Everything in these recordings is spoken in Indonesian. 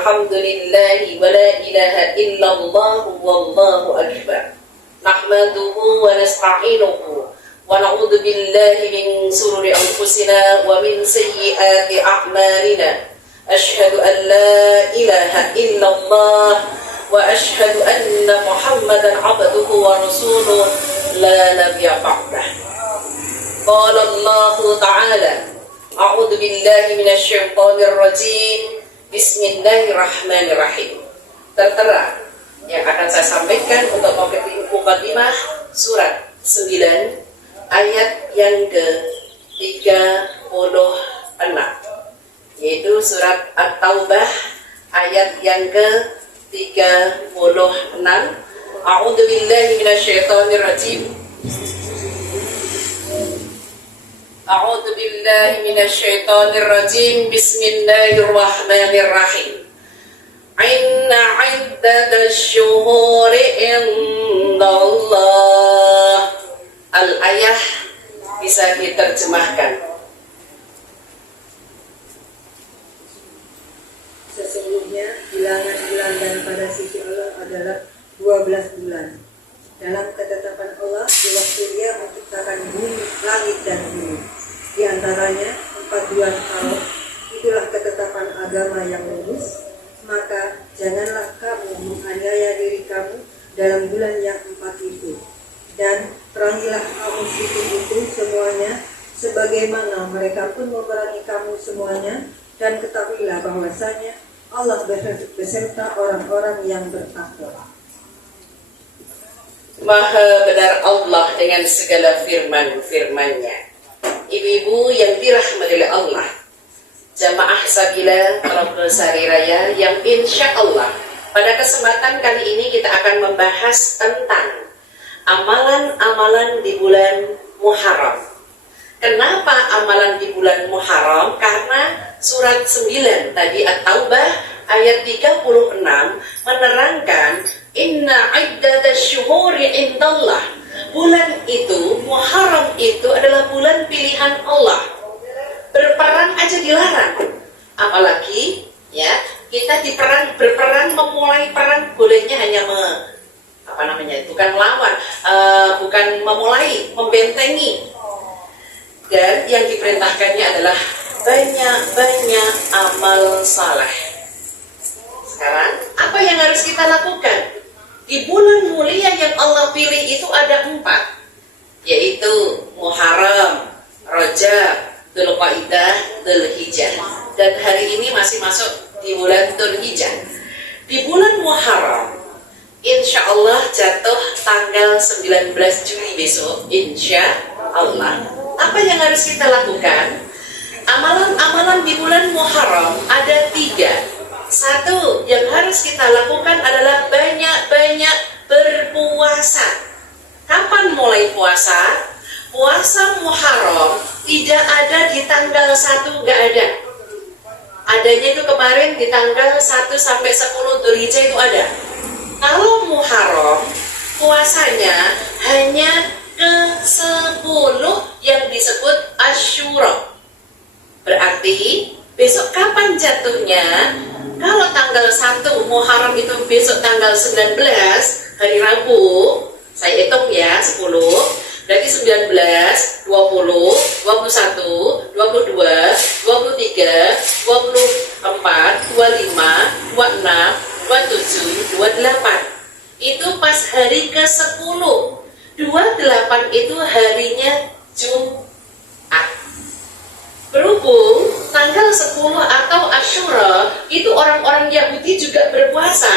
walhamdulillahi wa la ilaha illallah wallahu akbar. Nahmaduhu wa nasta'inuhu wa na'udzu billahi min shururi anfusina wa min sayyiati a'malina. Asyhadu an la ilaha illallah wa asyhadu anna Muhammadan abduhu wa rasuluh la nabiyya ba'dah. Qala Allah ta'ala, a'udzu billahi minasy syaithanir rajim. Bismillahirrahmanirrahim. Tertera yang akan saya sampaikan untuk mukadimah surat 9 ayat yang ke-36, yaitu surat At-Taubah ayat yang ke-36. A'udzu billahi minasyaitonir rajim. A'udzu billahi minasyaitonir rajim. Bismillahirrahmanirrahim. Inna 'iddatash syuhuri indallah. Al-ayah bisa diterjemahkan. Sesungguhnya bilangan bulan daripada sisi Allah adalah 12 bulan. Dalam ketetapan Allah di waktu Dia menciptakan bumi, langit dan bumi. Di antaranya 4 bulan tahun. Itulah ketetapan agama yang lurus. Maka janganlah kamu menganiaya diri kamu dalam bulan yang 4 itu. Dan perangilah kaum musyrikin itu semuanya, sebagaimana mereka pun memerangi kamu semuanya. Dan ketahuilah bahwasanya Allah beserta orang-orang yang bertakwa. Maha benar Allah dengan segala firman-firman-Nya. Ibu-ibu yang dirahmati oleh Allah, jamaah Sabila Rabbul Sariraya yang insya Allah pada kesempatan kali ini kita akan membahas tentang amalan-amalan di bulan Muharram. Kenapa amalan di bulan Muharram? Karena surat 9 tadi At-Taubah ayat 36 menerangkan inna 'iddatash syuhuri indallah. Bulan itu, Muharram itu adalah bulan pilihan Allah. Berperang aja dilarang. Apalagi ya, kita berperang memulai perang bolehnya hanya bukan melawan, bukan memulai, membentengi. Dan yang diperintahkannya adalah banyak-banyak amal saleh. Sekarang, apa yang harus kita lakukan? Di bulan mulia yang Allah pilih itu ada 4, yaitu Muharram, Rajab, Dzulqa'dah, Dzulhijjah. Dan hari ini masih masuk di bulan Dzulhijjah. Di bulan Muharram, insya Allah jatuh tanggal 19 Juli besok, insya Allah. Apa yang harus kita lakukan? Amalan-amalan di bulan Muharram ada 3. Satu yang harus kita lakukan adalah banyak-banyak berpuasa. Kapan mulai puasa? Puasa Muharram tidak ada di tanggal 1, nggak ada. Adanya itu kemarin di tanggal 1 sampai 10 Dzulhijjah itu ada. Kalau Muharram puasanya hanya ke-10 yang disebut Asyura. Berarti besok kapan jatuhnya? Kalau tanggal 1 Muharram itu besok tanggal 19, hari Rabu, saya hitung ya 10, berarti 19, 20, 21, 22, 23, 24, 25, 26, 27, 28. Itu pas hari ke-10. 28 itu harinya Jumat. Berhubung tanggal 10 atau Asyura itu orang-orang Yahudi juga berpuasa,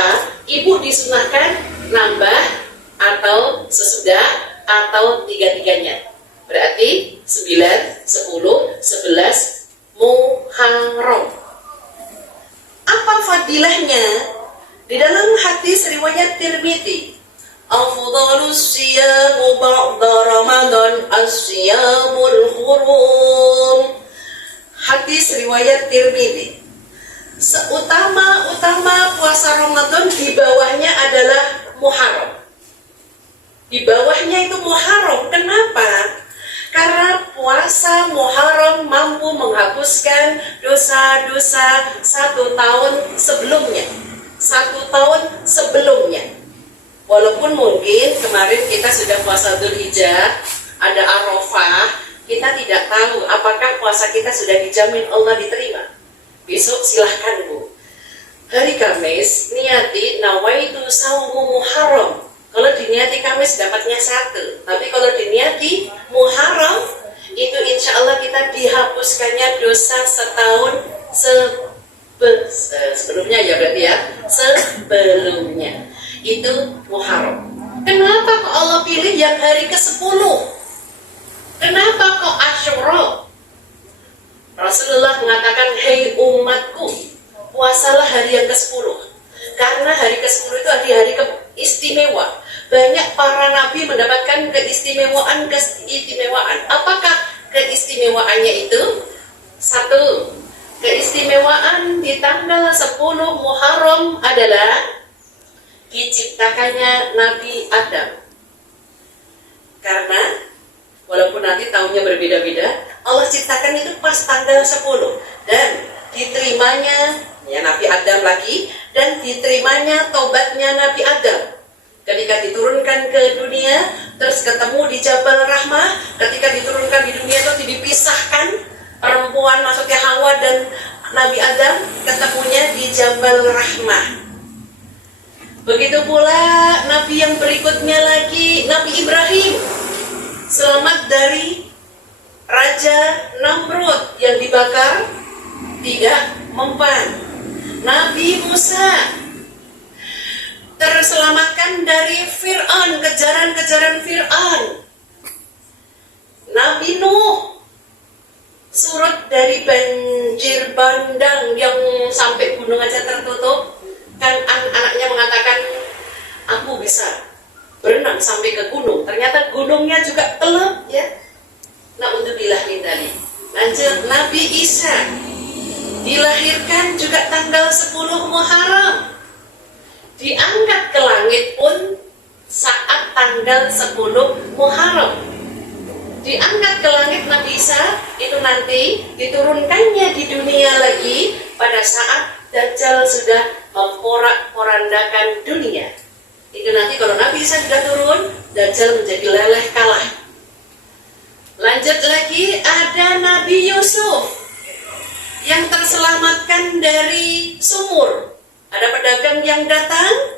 ibu disunahkan nambah atau sesudah atau tiga-tiganya. Berarti 9, 10, 11 Muharram. Apa fadilahnya? Di dalam hadis riwayat Tirmidzi, afdhalus siyamu ba'da Ramadan as-siyamul hurum. Hadis riwayat Tirmidzi. Seutama-utama puasa Ramadan di bawahnya adalah Muharram. Di bawahnya itu Muharram. Kenapa? Karena puasa Muharram mampu menghapuskan dosa-dosa 1 tahun sebelumnya. kita sudah puasa Dzulhijjah, ada Arafah, kita tidak tahu apakah puasa kita sudah dijamin Allah diterima. Besok silahkan Bu. Hari Kamis niati nawaitu saumu Muharram. Kalau diniati Kamis dapatnya 1, tapi kalau diniati Muharram itu insya Allah kita dihapuskannya dosa setahun sebelumnya ya berarti ya, sebelumnya itu Muharram. Kenapa kok Allah pilih yang hari ke-10? Kenapa kok Asyura? Rasulullah mengatakan, hei umatku, puasalah hari yang ke-10. Karena hari ke-10 itu hari istimewa. Banyak para nabi mendapatkan keistimewaan. Apakah keistimewaannya itu? 1. Keistimewaan di tanggal 10 Muharram adalah diciptakannya Nabi Adam. Karena walaupun nanti tahunnya berbeda-beda, Allah ciptakan itu pas tanggal 10 dan diterimanya ya Nabi Adam lagi, dan diterimanya tobatnya Nabi Adam ketika diturunkan ke dunia, terus ketemu di Jabal Rahmah. Ketika diturunkan di dunia itu dipisahkan, perempuan maksudnya Hawa dan Nabi Adam ketemunya di Jabal Rahmah. Begitu pula Nabi yang berikutnya lagi, Nabi Ibrahim, selamat dari Raja Namrud yang dibakar tidak mempan. Nabi Musa terselamatkan dari Fir'aun, kejaran-kejaran Fir'aun. Nabi Nuh surut dari banjir bandang yang sampai gunung aja tertutup. Kan anaknya mengatakan, aku bisa berenang sampai ke gunung. Ternyata gunungnya juga gelap ya. Na'udzubillah min dzalik. Lanjut, Nabi Isa dilahirkan juga tanggal 10 Muharram. Diangkat ke langit pun saat tanggal 10 Muharram. Diangkat ke langit Nabi Isa itu nanti diturunkannya di dunia lagi pada saat Dajjal sudah memporak-porandakan dunia. Itu nanti kalau Nabi Isa sudah turun, Dajjal menjadi leleh kalah. Lanjut lagi, ada Nabi Yusuf yang terselamatkan dari sumur. Ada pedagang yang datang,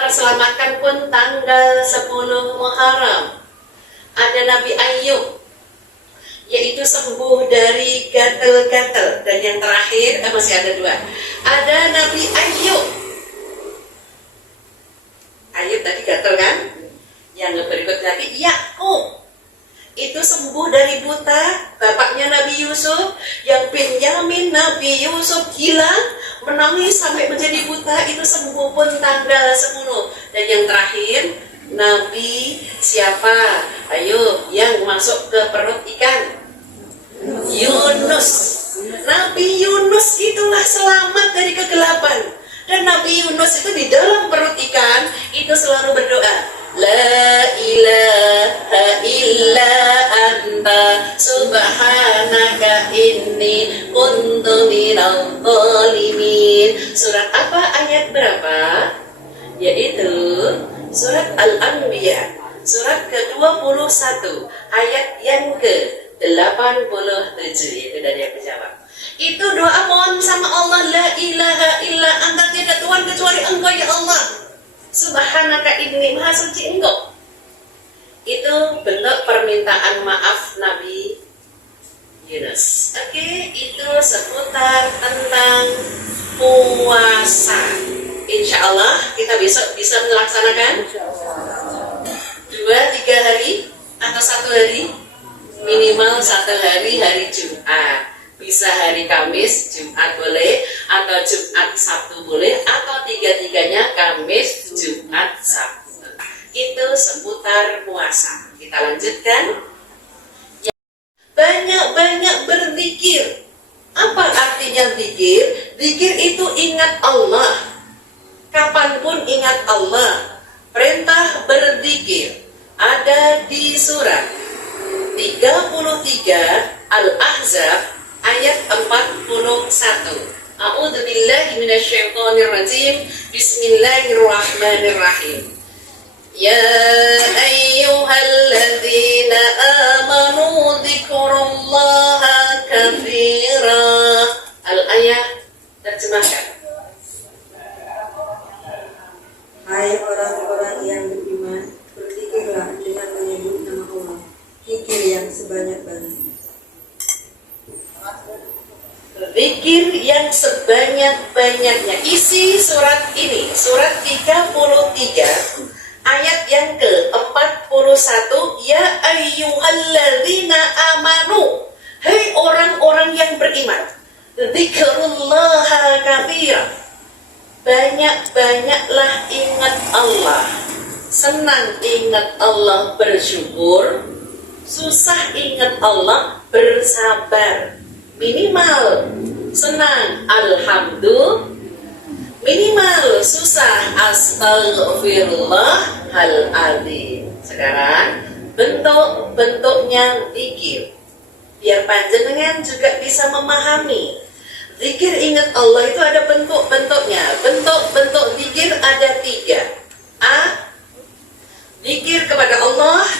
terselamatkan pun tanggal 10 Muharram. Ada Nabi Ayub, yaitu sembuh dari gatal-gatal. Dan yang terakhir, masih ada 2. Ada Nabi Ayub. Ayub tadi gatal kan? Yang berikut lagi Yakub, itu sembuh dari buta. Bapaknya Nabi Yusuf, yang Benyamin Nabi Yusuf hilang, menangis sampai menjadi buta, itu sembuh pun tanggal 10. Dan yang terakhir, Nabi siapa? Ayo, yang masuk ke perut ikan, Yunus. Nabi Yunus itulah selamat dari kegelapan. Dan Nabi Yunus itu di dalam perut ikan itu selalu berdoa, La ilaha illa anta subhanaka inni kuntu minal zalimin. Surat apa, ayat berapa? Yaitu surat Al-Anbiya, surat ke-21, ayat yang ke-87. Itu dari yang menjawab. Itu doa mohon sama Allah, la ilaha illa anta, tidak Tuhan kecuali Engkau ya Allah, subhanaka inni, maha suci Engkau. Itu bentuk permintaan maaf Nabi Yunus. Oke, itu seputar tentang puasa. Insya Allah kita besok bisa melaksanakan 2-3 hari atau 1 hari, minimal 1 hari, hari Jumat. Bisa hari Kamis, Jumat boleh, atau Jumat, Sabtu boleh, atau 3-tiganya Kamis, Jumat, Sabtu. Itu seputar puasa. Kita lanjutkan. Banyak-banyak berzikir. Apa artinya zikir? Zikir itu ingat Allah. Kapanpun ingat Allah. Perintah berzikir ada di surat 33 Al-Ahzab ayat 41. A'udzubillahi minasyaitonirrajim. Bismillahirrahmanirrahim. Ya ayyuhalladzina amanu dzikrullaha katsira. Al-ayah terjemahkan. Hai orang-orang yang beriman, berzikirlah dengan menyebut nama Allah, zikir yang sebanyak-banyaknya. Zikir yang sebanyak-banyaknya. Isi surat ini, surat 33, ayat yang ke-41. Ya ayyuhalladzina amanu. Hai orang-orang yang beriman. Dzikrullaha katsira. Banyak-banyaklah ingat Allah. Senang ingat Allah, bersyukur. Susah ingat Allah, bersabar. Minimal senang alhamdulillah, minimal susah astaghfirullahaladzim. Sekarang bentuk-bentuknya zikir, biar panjenengan juga bisa memahami. Zikir ingat Allah itu ada bentuk-bentuknya. Bentuk-bentuk zikir ada 3. A. Zikir kepada Allah.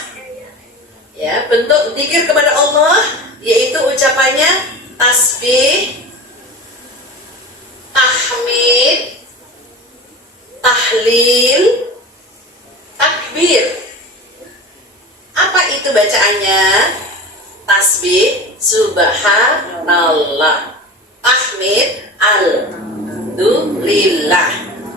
Ya, bentuk zikir kepada Allah yaitu ucapannya tasbih, tahmid, tahlil, takbir. Apa itu bacaannya? Tasbih subhanallah, tahmid alhamdulillah,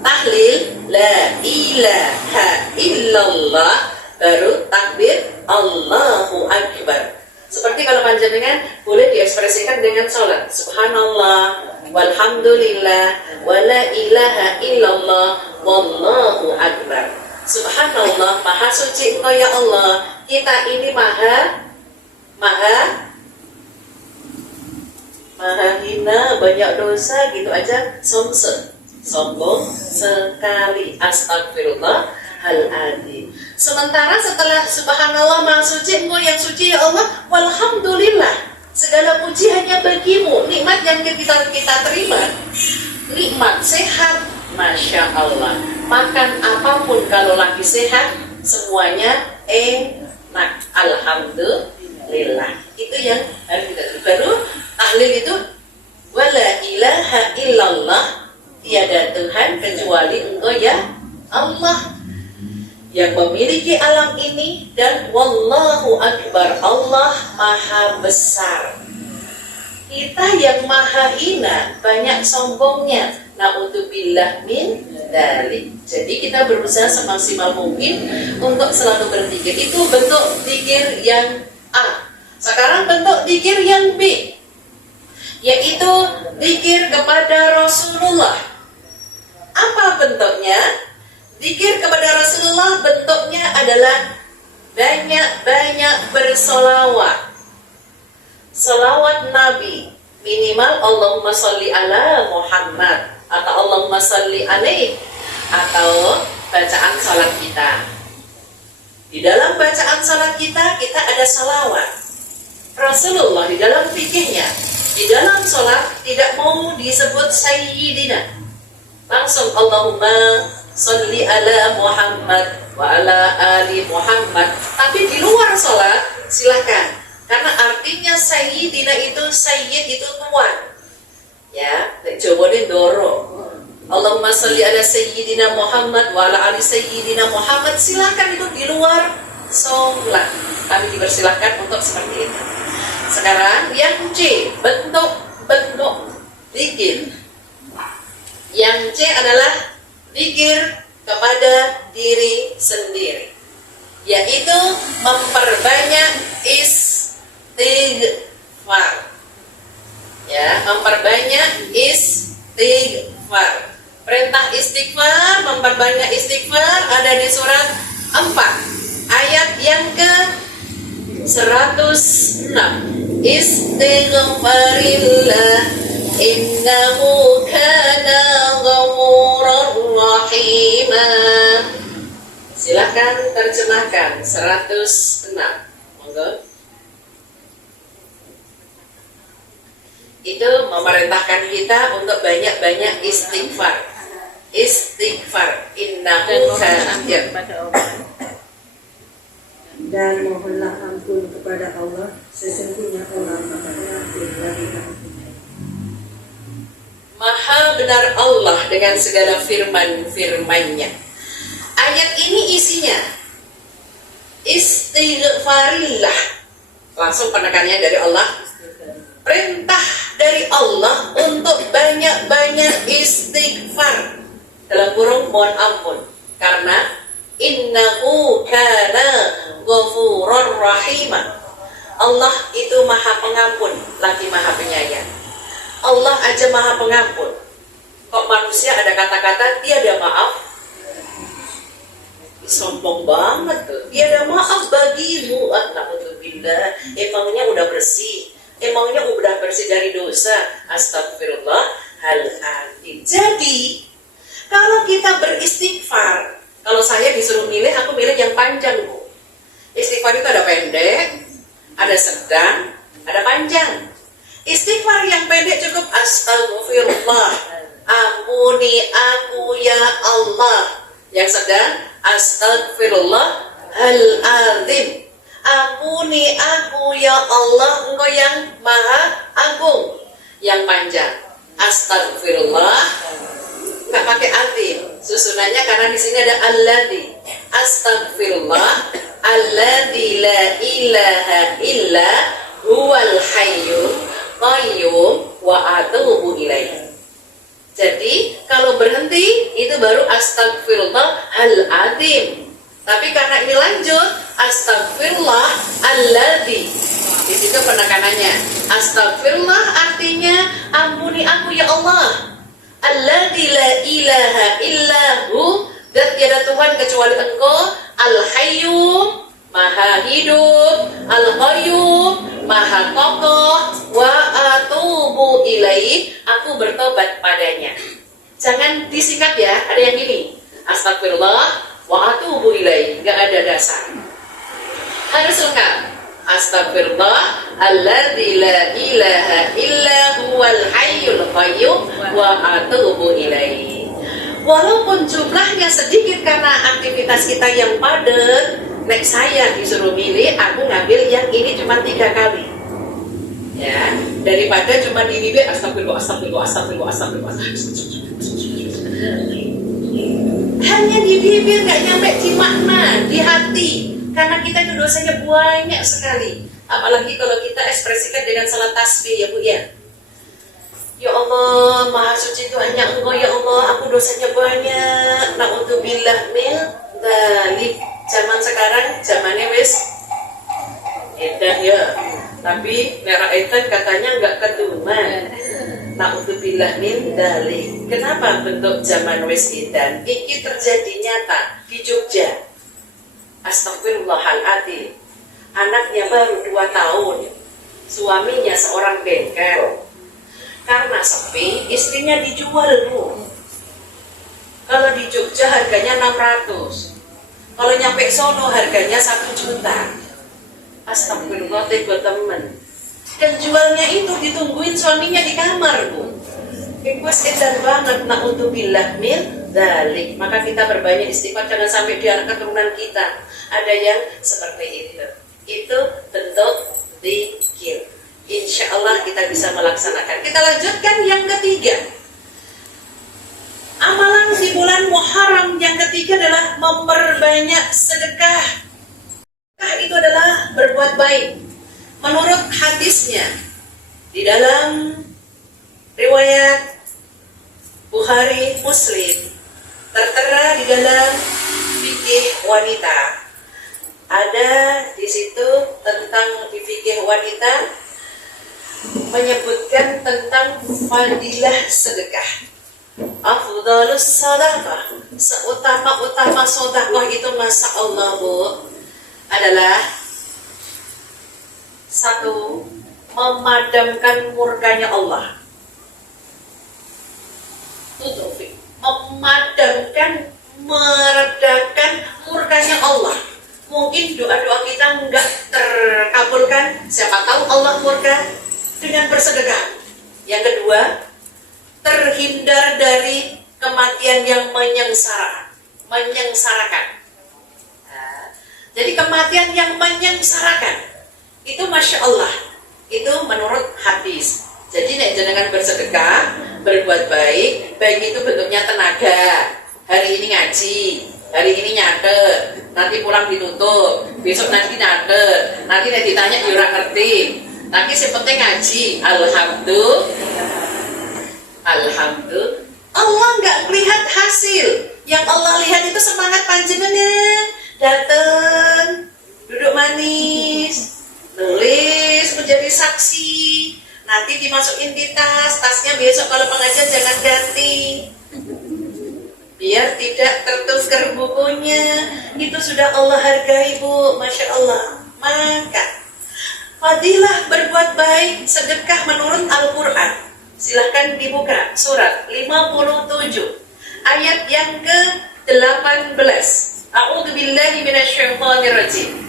tahlil la ilaha illallah, baru takbir Allahu akbar. Seperti kalau panjenengan boleh diekspresikan dengan sholat subhanallah, walhamdulillah, wala ilaha illallah, wallahu akbar. Subhanallah, maha suci Engkau ya Allah. Kita ini maha hina, banyak dosa, gitu aja sombong sekali. Astagfirullahaladzim. Sementara setelah subhanallah maha suci Engkau yang suci ya Allah, walhamdulillah, segala puji hanya bagimu. Nikmat yang kita terima, nikmat sehat, masya Allah. Makan apapun kalau lagi sehat, semuanya enak, alhamdulillah. Itu yang harus kita terima. Baru tahlil itu wala ilaha illallah, tiada Tuhan kecuali Engkau ya Allah yang memiliki alam ini, dan wallahu akbar, Allah maha besar. Kita yang maha hina, banyak sombongnya, na'udzubillah min dzalik. Jadi kita berusaha semaksimal mungkin untuk selalu berzikir. Itu bentuk zikir yang A. Sekarang bentuk zikir yang B, yaitu zikir kepada Rasulullah. Apa bentuknya? Zikir kepada Rasulullah bentuknya adalah banyak-banyak bersolawat. Solawat Nabi, minimal Allahumma sholli ala Muhammad, atau Allahumma sholli alaih, atau bacaan salat kita. Di dalam bacaan salat kita ada salawat. Rasulullah di dalam fikihnya, di dalam salat tidak mau disebut sayyidina, langsung Allahumma sholli ala Muhammad wa ala ali Muhammad. Tapi di luar sholat silakan, karena artinya sayyidina itu, sayyid itu tuan, ya, jawabannya doro. Allahumma sholli ala sayyidina Muhammad wa ala ali sayyidina Muhammad, silakan itu di luar sholat. Kami dipersilahkan untuk seperti itu. Sekarang yang C, bentuk zikir. Yang C adalah zikir kepada diri sendiri, yaitu memperbanyak istighfar. Ya, memperbanyak istighfar. Perintah istighfar, memperbanyak istighfar ada di surat 4 ayat yang ke 106. Istighfarillah innahu kana ghafurar rahima. Silakan terjemahkan 106. Monggo. Itu memerintahkan kita untuk banyak-banyak istighfar. Istighfar innahu kana, ya. dan mohonlah ampun kepada Allah, sesungguhnya Allah Maha Pengampun lagi Maha Penyayang. Maha benar Allah dengan segala firman-firman-Nya. Ayat ini isinya istighfarillah. Langsung penekannya dari Allah. Perintah dari Allah untuk banyak-banyak istighfar. Dalam kurung mohon ampun. Karena innahu kana ghafurur rahimah. Allah itu maha pengampun lagi maha penyayang. Allah aja maha pengampun. Kok manusia ada kata-kata tiada maaf? Sombong banget tuh. Tiada maaf bagimu. Na'udzubillah. Emangnya udah bersih? Emangnya udah bersih dari dosa? Astagfirullahaladzim. Jadi kalau kita beristighfar, kalau saya disuruh milih, aku milih yang panjang, Bu. Istighfar itu ada pendek, ada sedang, ada panjang. Istighfar yang pendek cukup astagfirullah, ampuni aku ya Allah. Yang sedang astagfirullahaladzim, ampuni aku ya Allah, engkau yang maha agung. Yang panjang astagfirullah, nggak pakai azim susunannya karena di sini ada alladzi. Astagfirullah alladzi la ilaha illa huwal hayyul qayyum wa atubu ilaih. Jadi kalau berhenti itu baru astagfirullahaladzim. Tapi karena ini lanjut astagfirullah alladzi. Di situ penekanannya. Astagfirullah artinya ampuni aku ya Allah. Alladzi la ilaha illahu, dan tiada Tuhan kecuali Engkau. Al-Hayyum, maha hidup. Al-Qayyum, maha kokoh. Wa atubu ilaih, aku bertobat padanya. Jangan disingkat ya, ada yang gini. Astagfirullah wa atubu ilaih, nggak ada dasar. Harus lengkap. Astagfirullah alladzi la ilaha illa huwal hayyul qayyum wa atubu ilaih. Walaupun jumlahnya sedikit karena aktivitas kita yang padat, next saya disuruh milih, aku ngambil yang ini cuma 3 kali. Ya, daripada cuma di bibir astagfirullah, astagfirullah, astagfirullah, astagfirullah. Hanya di bibir, nggak nyampe di makna, di hati. Karena kita itu dosanya banyak sekali. Apalagi kalau kita ekspresikan dengan salat tasbih ya Bu ya. Ya Allah, maha suci itu hanya Engkau ya Allah, aku dosanya banyak. Na'udzubillah min dzalik. Zaman sekarang zamannya wis edan ya. Tapi merah edan katanya enggak ketuman. Na'udzubillah min dzalik. Kenapa bentuk zaman wis edan? Ini terjadi nyata di Jogja. Astagfirullahaladzim. Anaknya baru 2 tahun. Suaminya seorang bengkel. Karena sepi, istrinya dijual, Bu. Kalau di Jogja harganya 600. Kalau nyampe Solo harganya 1 juta. Astagfirullah, tega temen. Dan jualnya itu ditungguin suaminya di kamar, Bu. Request edan banget, na'udzubillah min dzalik. Maka kita berbanyak istighfar, jangan sampai di anak keturunan kita ada yang seperti itu. Itu bentuk zikir. Insya Allah kita bisa melaksanakan. Kita lanjutkan yang ketiga. Amalan di bulan Muharram yang ketiga adalah memperbanyak sedekah. Sedekah itu adalah berbuat baik. Menurut hadisnya di dalam riwayat Bukhari Muslim, tertera di dalam fikih wanita. Ada di situ tentang di fikih wanita menyebutkan tentang fadilah sedekah. Afdhalus sadaqah, seutama-utama sedekah itu masya Allah Bu, adalah 1. Memadamkan murkanya Allah. Memadamkan, meredakan murkanya Allah. Mungkin doa-doa kita enggak terkabulkan, siapa tahu Allah murka dengan bersedekah. Yang kedua, terhindar dari kematian yang menyengsarakan. Nah, Jadi kematian yang menyengsarakan. Itu Masya Allah. Itu menurut hadis. Jadi nek jenengan bersedekah, berbuat baik, baik itu bentuknya tenaga. Hari ini ngaji, hari ini nyatet, nanti pulang ditutup, besok nanti nyatet, nanti nek ditanya ya ora ngerti. Tapi yang penting ngaji. Alhamdulillah. Allah nggak melihat hasil. Yang Allah lihat itu semangat panjenengan. Datang, duduk manis, nulis, menjadi saksi. Nanti dimasukin di tas, tasnya besok kalau pengajian jangan ganti. Biar tidak tertukar bukunya. Itu sudah Allah hargai, Bu. Masya Allah. Maka fadilah berbuat baik, sedekah menurut Al-Quran. Silahkan dibuka surat 57 ayat yang ke-18. A'udzu billahi minasyaitonir rajim.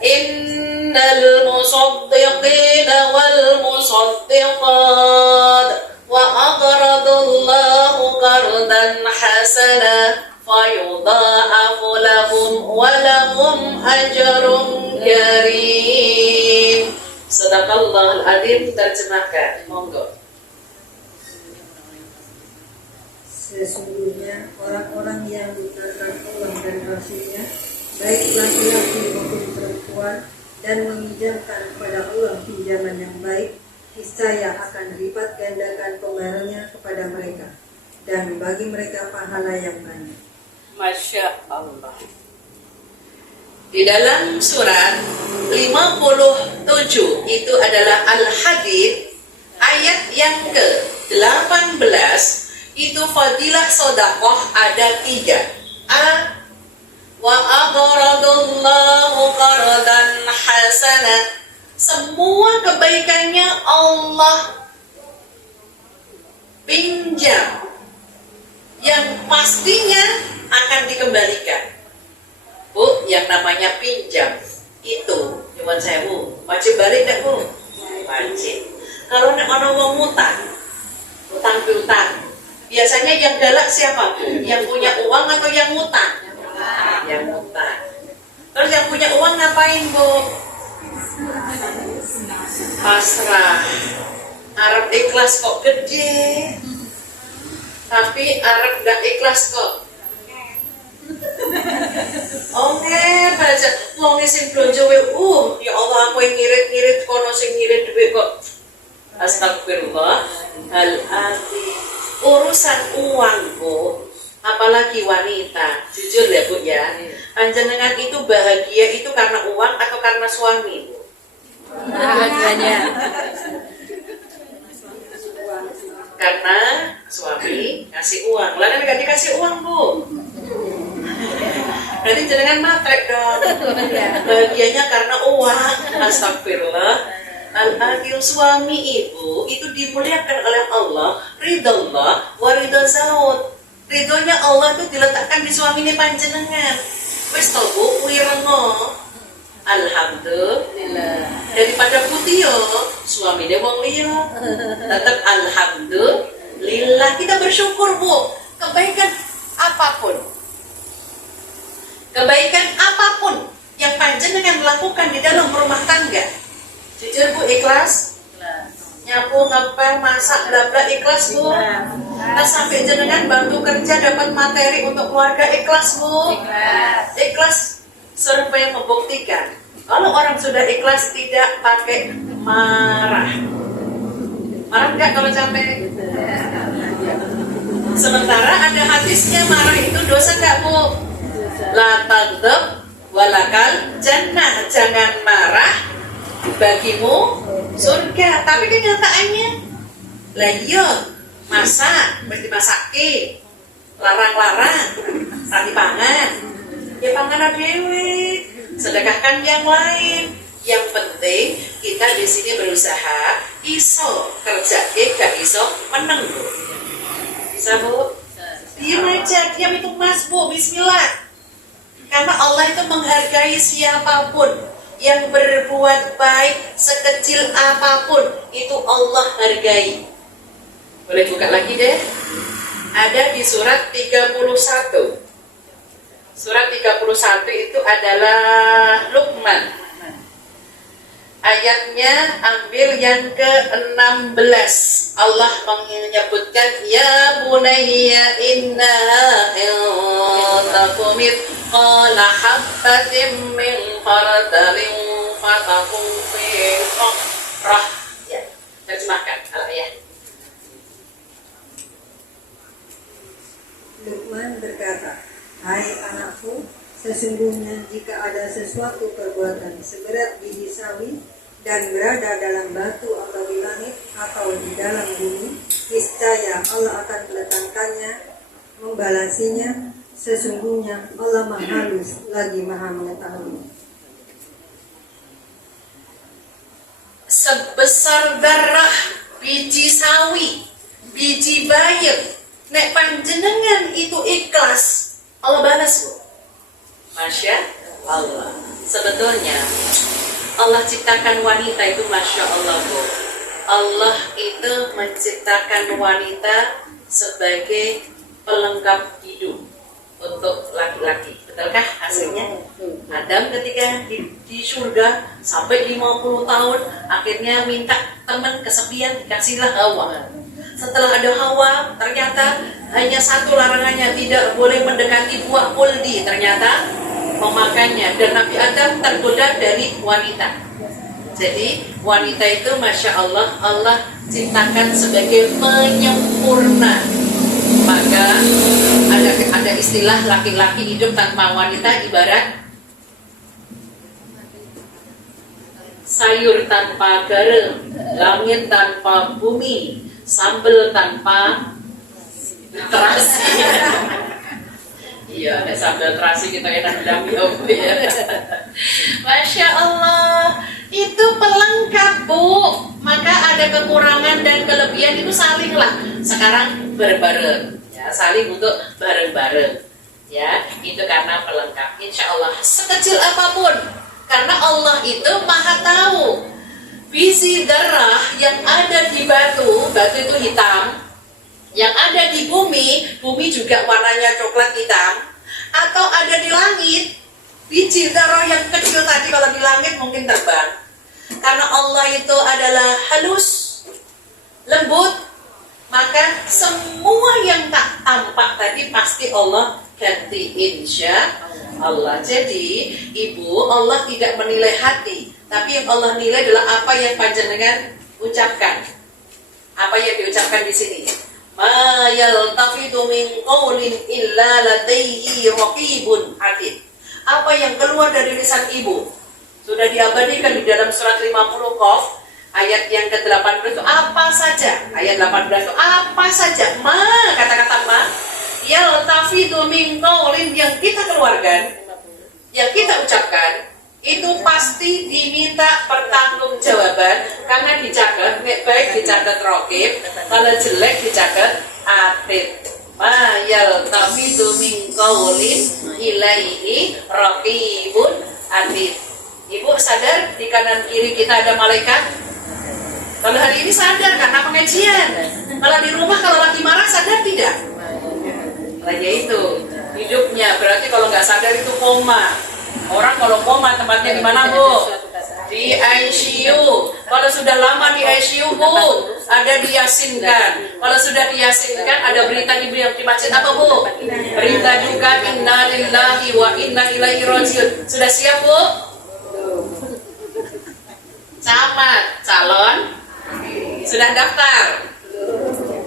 Innal musaddiqina wal musaddiqat wa aqradallahu qardan hasana fayudha'afu lahum wa lahum ajrun karim. Sadaqallahul adzim. Terjemahkan, monggo. Sesungguhnya orang-orang yang dikatakan Allah dan Rasulnya, baik laki-laki maupun perempuan, dan meminjamkan kepada Allah pinjaman yang baik, niscaya akan dilipat gandakan kembalinya kepada mereka dan bagi mereka pahala yang banyak. Masya Allah. Di dalam surat 57 itu adalah Al-Hadid ayat yang ke-18. Itu fadilah sodakoh ada 3. A. Wa aqradallahu qardan hasana. Semua kebaikannya Allah pinjam, yang pastinya akan dikembalikan. Bu, yang namanya pinjam itu, nyuwun sewu, wajib balik tak Bu? Wajib. Kalau nek ana wong utang piutang, biasanya yang galak siapa Bu? Yang punya uang atau yang ngutang? Yang ngutang. Terus yang punya uang ngapain Bu? Pasrah. Arab ikhlas kok gede, tapi Arab gak ikhlas kok. Oke, baca wong sing blonjo we, ya Allah aku yang ngirit-ngirit kono sing ngirit duwe kok. Astagfirullah. Urusan uang Bu, apalagi wanita, jujur ya Bu ya, panjenengan itu bahagia itu karena uang atau karena suami Bu? Bahagianya Karena suami kasih uang. Lah kan gak dikasih uang Bu, berarti jenengan matrek dong. Bahagianya karena uang. Astagfirullah. Al-adil, suami ibu itu dimuliakan oleh Allah, ridallah wa ridha zaud. Ridhonya Allah itu diletakkan di suami ini panjenengan. Wis to Bu, wireng. Alhamdulillah. Daripada putih yo, suami dia wong liya. Tetap alhamdulillah. Kita bersyukur Bu. Kebaikan apapun yang panjenengan lakukan di dalam rumah tangga, jujur Bu, ikhlas? Nyapu, ngepel, masak, bla-bla, ikhlas Bu? Nah, sampai jenengan bantu kerja dapat materi untuk keluarga, ikhlas Bu? Ikhlas. Survei membuktikan kalau orang sudah ikhlas tidak pakai marah. Marah nggak kalau capek? Sementara ada hadisnya, marah itu dosa nggak Bu? La taghdab walakal jannah. Jangan marah, bagimu surga. Tapi kenyataannya lah iya, masak mesti masake, larang-larang tadi pangan ya pangan dewe, sedekahkan yang lain. Yang penting kita di sini berusaha iso kerja, gak iso meneng Bu. Bisa Bu? Diam aja, diam itu Mas Bu. Bismillah. Karena Allah itu menghargai siapapun yang berbuat baik sekecil apapun, itu Allah hargai. Boleh buka lagi deh. Ada di surat 31 Surat 31 itu adalah Luqman. Ayatnya ambil yang ke-16. Allah menyebutkan ya bunayya innaha in takum mithqala habbatin min khardalin fatakun fi sahrah. Ya, terjemahkan ayat. Luqman berkata, hai anakku, sesungguhnya jika ada sesuatu perbuatan seberat biji sawi dan berada dalam batu atau di langit atau di dalam bumi, niscaya Allah akan meletakkannya, membalasinya. Sesungguhnya Allah Maha Halus lagi Maha Mengetahui. Sebesar darah biji sawi, biji bayam, nek panjenengan itu ikhlas, Allah balas, Bu. Masya Allah. Sebetulnya Allah ciptakan wanita itu Masya Allah, Bu. Allah itu menciptakan wanita sebagai pelengkap hidup untuk laki-laki. Betulkah hasilnya? Adam ketika di surga sampai 50 tahun akhirnya minta teman kesepian, dikasihlah Hawa. Setelah ada Hawa, ternyata hanya satu larangannya, tidak boleh mendekati buah kuldi. Ternyata memakannya, dan Nabi Adam tergoda dari wanita. Jadi wanita itu Masya Allah, Allah ciptakan sebagai penyempurna. Maka ada istilah laki-laki hidup tanpa wanita ibarat sayur tanpa garam, langit tanpa bumi, sambal tanpa terasi. Iya, ada sambal terasi kita enak dalam ya. Masya Allah, itu pelengkap, Bu. Maka ada kekurangan dan kelebihan itu salinglah. Sekarang bareng-bareng, ya, saling untuk bareng-bareng. Ya, itu karena pelengkap. Insya Allah sekecil apapun, karena Allah itu Maha tahu. Biji darah yang ada di batu, batu itu hitam. Yang ada di bumi, bumi juga warnanya coklat hitam. Atau ada di langit, biji darah yang kecil tadi kalau di langit mungkin terbang. Karena Allah itu adalah halus, lembut, maka semua yang tak tampak tadi pasti Allah ganti insya Allah. Jadi Ibu, Allah tidak menilai hati, tapi yang Allah nilai adalah apa yang panjenengan ucapkan. Apa yang diucapkan di sini? Ma yaltafidu min qawlin illa ladaihi raqibun atid. Apa yang keluar dari lisan Ibu sudah diabadikan di dalam surat 50 Qaf ayat yang ke-18 itu apa saja. Ayat 18 itu apa saja. Ma, kata-kata ma, yaltafidu min qawlin yang kita keluarkan, yang kita ucapkan, itu pasti diminta pertanggungjawaban karena dicatat, baik dicatat raqib, kalau jelek dicatat atid. Ma yaltafidu min qawlin ilaihi raqibun atid. Ibu sadar di kanan kiri kita ada malaikat? Kalau hari ini sadar karena pengajian. Kalau di rumah kalau lagi marah sadar tidak? Lagi itu hidupnya, berarti kalau nggak sadar itu koma. Orang kalau koma tempatnya di mana, Bu? Di ICU. Kalau sudah lama di ICU, Bu, ada diyasinkan. Kalau sudah diyasinkan, ada berita di masjid apa, Bu? Berita juga inna lillahi wa inna ilaihi rajiun. Sudah siap, Bu? Camat, calon, sudah daftar?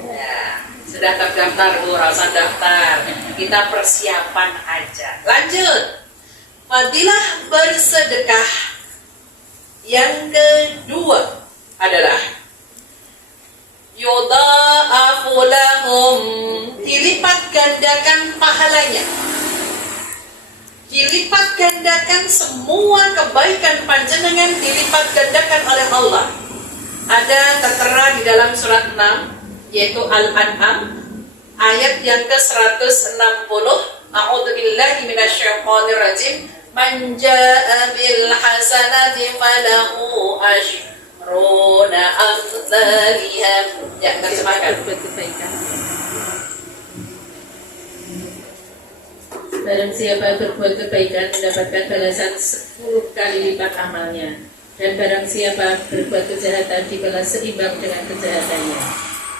Ya, sudah terdaftar, Bu, rasa daftar. Kita persiapan aja. Lanjut. Fadilah bersedekah yang kedua adalah yudha'afu lahum, dilipat gandakan pahalanya, dilipat gandakan semua kebaikan panjenengan, dilipat gandakan oleh Allah. Ada tertera di dalam surat 6 yaitu Al-An'am ayat yang ke-160. A'udzubillahi minasyaitonir rajim. Man jaa'a bil hasanati falahu asyruna amsalihha. Ya, terjemahkan. Barang siapa berbuat kebaikan mendapatkan balasan 10 kali lipat amalnya. Dan barang siapa berbuat kejahatan dibalas seimbang dengan kejahatannya.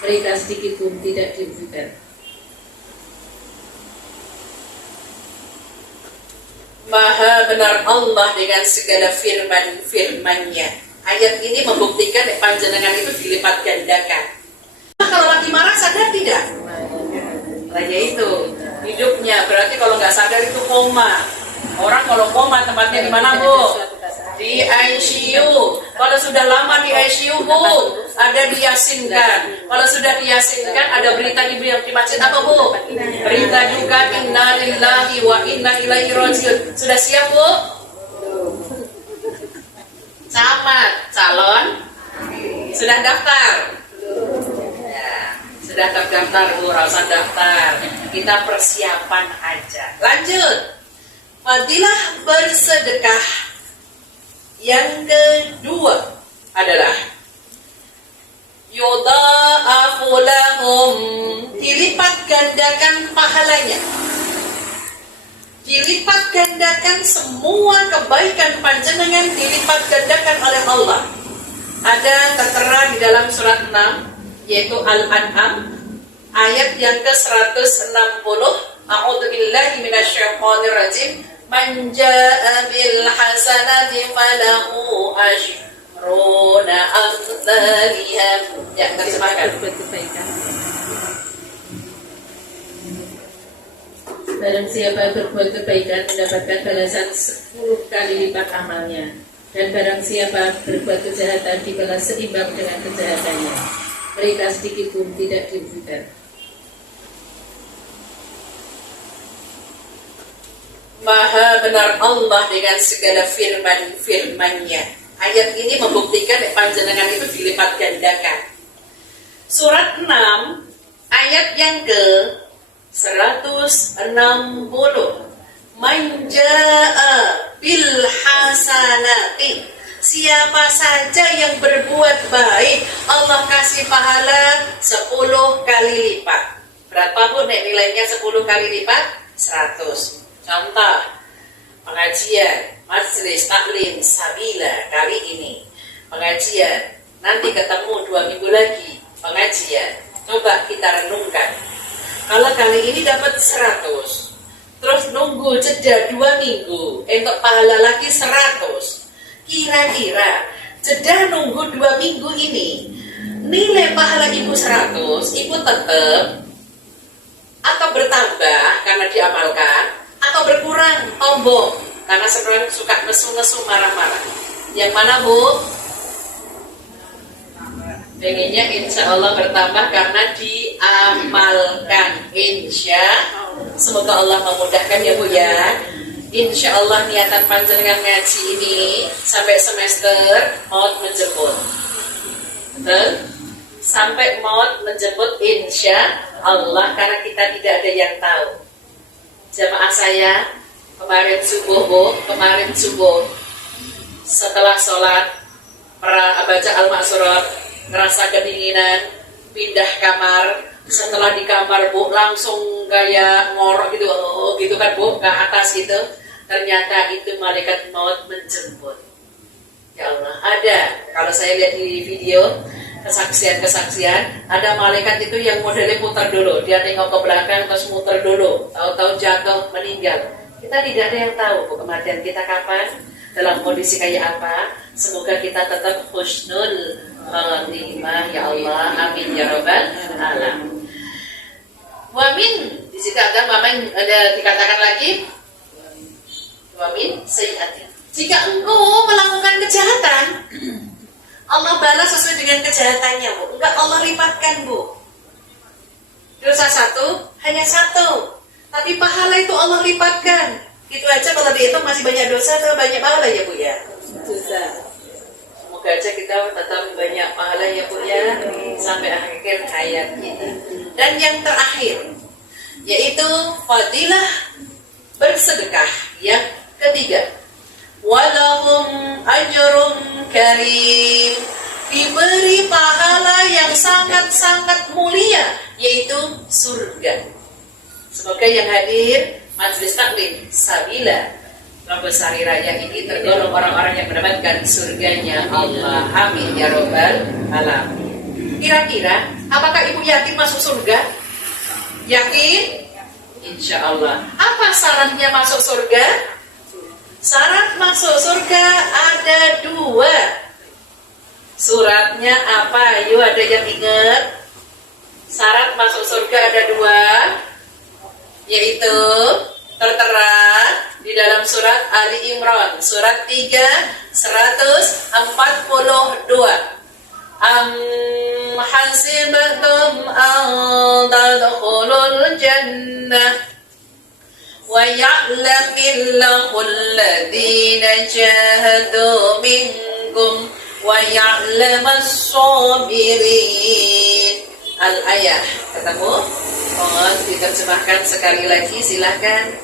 Mereka sedikit pun tidak dirugikan. Maha benar Allah dengan segala firman-firmannya. Ayat ini membuktikan panjenengan itu dilipat gandakan. Kalau lagi marah sadar tidak? Nah, itu hidupnya berarti kalau nggak sadar itu koma. Orang kalau koma tempatnya di mana, Bu? Di ICU. Kalau sudah lama di ICU, Bu, ada diyasinkan. Kalau sudah diyasinkan, ada berita di masjid apa, Bu? Berita juga inna lillahi wa inna ilaihi rajiun. Sudah siap, Bu? Camat, calon, sudah daftar? Ya, sudah terdaftar, Bu, rasa daftar. Kita persiapan aja. Lanjut. Fadilah bersedekah. Yang kedua adalah yudha'afu lahum, dilipat gandakan pahalanya. Dilipat gandakan semua kebaikan panjenengan, dilipat gandakan oleh Allah. Ada tertera di dalam surat 6, yaitu Al-An'am ayat yang ke-160. A'udzubillahi minasyaitonir rajim. Man jaa'a bil hasanati falahu ajruna amsalihha. Ya, terjemahkan. Berbuat kebaikan. Barang siapa berbuat kebaikan mendapatkan balasan 10 kali lipat amalnya. Dan barang siapa berbuat kejahatan dibalas seimbang dengan kejahatannya. Mereka sedikit pun tidak dirugikan. Maha benar Allah dengan segala firman-firmannya. Ayat ini membuktikan panjenengan itu dilipat gandakan. Surat 6 ayat yang ke 160. Man jaa'a bil hasanati, siapa saja yang berbuat baik Allah kasih pahala 10 kali lipat. Berapa, Bu, nilainya 10 kali lipat? 100. Contoh, pengajian, majelis taklim Sabila kali ini. Pengajian, nanti ketemu 2 minggu lagi. Pengajian, coba kita renungkan. Kalau kali ini dapat 100, terus nunggu jeda 2 minggu, untuk pahala lagi 100. Kira-kira, jeda nunggu 2 minggu ini, nilai pahala ibu 100, ibu tetap atau bertambah karena diamalkan, atau berkurang, tombol, karena sebenarnya suka nesu-nesu marah-marah. Yang mana, Bu? Pengennya insya Allah bertambah karena diamalkan. Semoga Allah memudahkan ya, Bu, ya. Insya Allah niatan panjenengan ngaji ini sampai semester maut menjemput. Betul? Sampai maut menjemput insya Allah, karena kita tidak ada yang tahu. Jamaah saya kemarin subuh setelah sholat baca Al-Ma'surat, ngerasa kedinginan, pindah kamar. Setelah di kamar, Bu, langsung kayak ngorok gitu, gitu kan, Bu, ke atas gitu. Ternyata itu malaikat maut menjemput. Ya Allah, ada. Kalau saya lihat di video kesaksian, ada malaikat itu yang modelnya putar dulu, dia nengok ke belakang terus muter dulu, tahu-tahu jatuh meninggal. Kita tidak ada yang tahu, Bu, kematian kita kapan, dalam kondisi kayak apa. Semoga kita tetap husnul khatimah, ya Allah, amin ya rabbal alamin. Wamin, di situ ada dikatakan lagi, wamin sayyi'atin. Jika engkau melakukan kejahatan, Allah balas sesuai dengan kejahatannya, Bu. Enggak Allah lipatkan, Bu. Dosa 1, hanya 1. Tapi pahala itu Allah lipatkan. Gitu aja kalau dihitung masih banyak dosa atau banyak pahala ya, Bu, ya? Dosa. Semoga aja kita tetap banyak pahala ya, Bu, ya. Sampai akhir hayat kita. Dan yang terakhir, yaitu fadilah bersedekah. Yang ketiga, walahum ajrun karim, diberi pahala yang sangat-sangat mulia, yaitu surga. Semoga yang hadir majelis taklim sabila Rabbus Hari Raya ini tergolong orang-orang yang mendapatkan surganya Allah. Amin ya robbal alamin. Kira-kira apakah ibu yakin masuk surga? Yakin? Insya Allah. Apa syaratnya masuk surga? Syarat masuk surga ada 2. Suratnya apa? Yuk, ada yang ingat? Syarat masuk surga ada 2, yaitu tertera di dalam surat Ali Imran, surat 3, 142. Am hasibtum an tadkhulul jannah wa ya'lamillahu alladhina jahadu minkum wa ya'lamas sabirin. Al-ayah, ketemu? Mohon diterjemahkan sekali lagi, silahkan.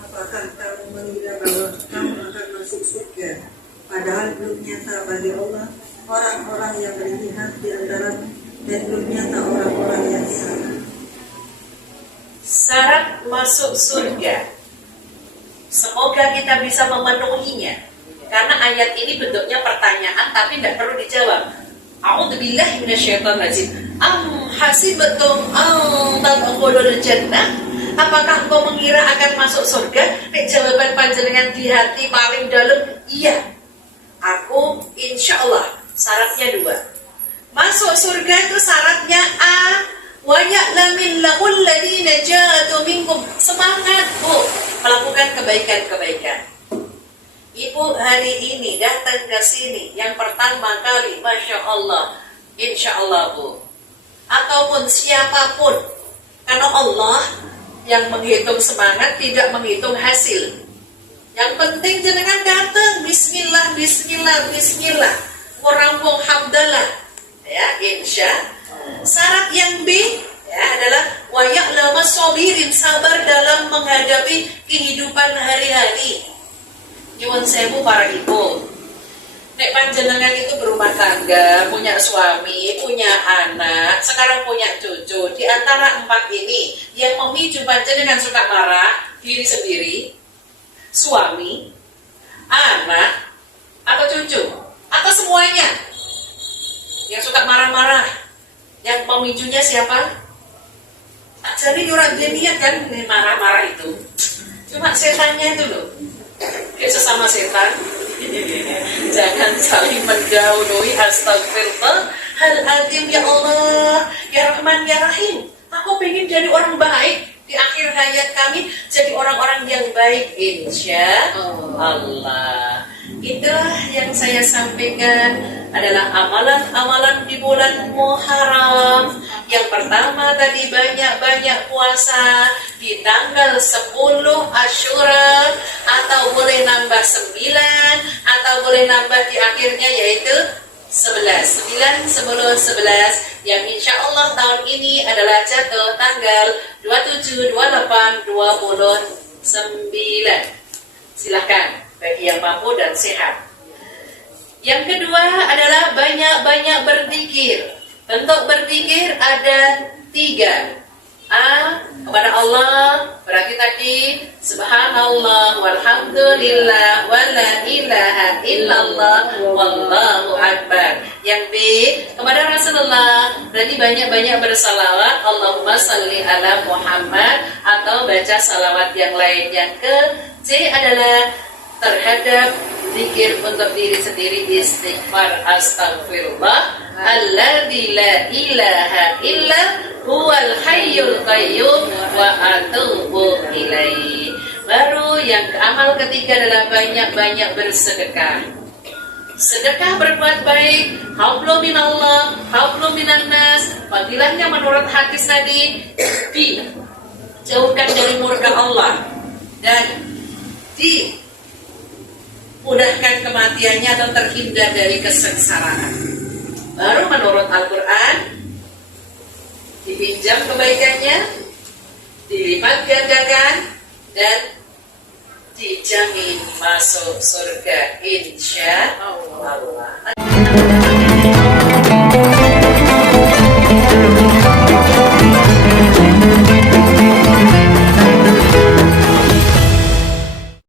Apakah kamu mengira bahwa kamu akan masuk surga, padahal belum nyata bagi Allah orang-orang yang berjihad di antaramu, dan belum nyata orang-orang yang salah. Syarat masuk surga, semoga kita bisa memenuhinya. Karena ayat ini bentuknya pertanyaan tapi tidak perlu dijawab. A'udzubillahi minasyaitonirrajim. Am hasibtum an tadkhulul jannah? Apakah engkau mengira akan masuk surga? Jawaban panjenengan di hati paling dalam, iya. Aku insya Allah. Syaratnya 2. Masuk surga itu syaratnya A. Wa ya'lamillahu alladhina jahadu minkum. Semangat, Bu, melakukan kebaikan-kebaikan. Ibu hari ini datang ke sini yang pertama kali, Masya Allah, Insya Allah, Bu. Ataupun siapapun, karena Allah yang menghitung semangat, tidak menghitung hasil. Yang penting jenengan datang, Bismillah, Bismillah, Bismillah, murampung hamdalah, ya, Insya. Syarat yang B ya adalah wa ya'lamas sabirin, sabar dalam menghadapi kehidupan hari-hari. Nyuwun sewu para ibu, nek panjenengan itu berumah tangga, punya suami, punya anak, sekarang punya cucu. Di antara 4 ini, yang memicu panjenengan suka marah, diri sendiri, suami, anak, atau cucu, atau semuanya. Yang suka marah-marah, yang pemicunya siapa? Jadi orang niat kan marah-marah itu, cuma setannya itu loh. Sesama setan, jangan saling mendahului. Astagfirullah, hal azim, ya Allah, ya Rahman, ya Rahim. Aku pengen jadi orang baik di akhir hayat kami, jadi orang-orang yang baik, insya Allah. Itulah yang saya sampaikan adalah amalan-amalan di bulan Muharram. Yang pertama tadi banyak-banyak puasa di tanggal 10 Asyura, atau boleh nambah 9, atau boleh nambah di akhirnya yaitu 11, 9, 10, 11, yang insya Allah tahun ini adalah jatuh tanggal 27, 28, 29. Silahkan bagi yang mampu dan sehat. Yang kedua adalah banyak-banyak berzikir. Bentuk berzikir ada 3. A. Kepada Allah, berarti tadi subhanallah walhamdulillah wala ilaha illallah wallahu akbar. Yang B. Kepada Rasulullah, berarti banyak-banyak bersalawat, Allahumma salli ala Muhammad, atau baca salawat yang lain. Yang ke C adalah terhadap zikir untuk diri sendiri, istighfar, astagfirullah alladzi la ilaha illa huwal hayyul qayyum wa atubu ilaihi. Baru yang amal ketiga adalah banyak-banyak bersedekah. Sedekah berbuat baik, hablum minallah, hablum minannas. Fadilahnya menurut hadis tadi, dijauhkan dari murka Allah dan dimudahkan kematiannya atau terhindar dari kesengsaraan. Baru menurut Al-Quran, dipinjam kebaikannya, dilipat gandakan, dan dijamin masuk surga insya Allah.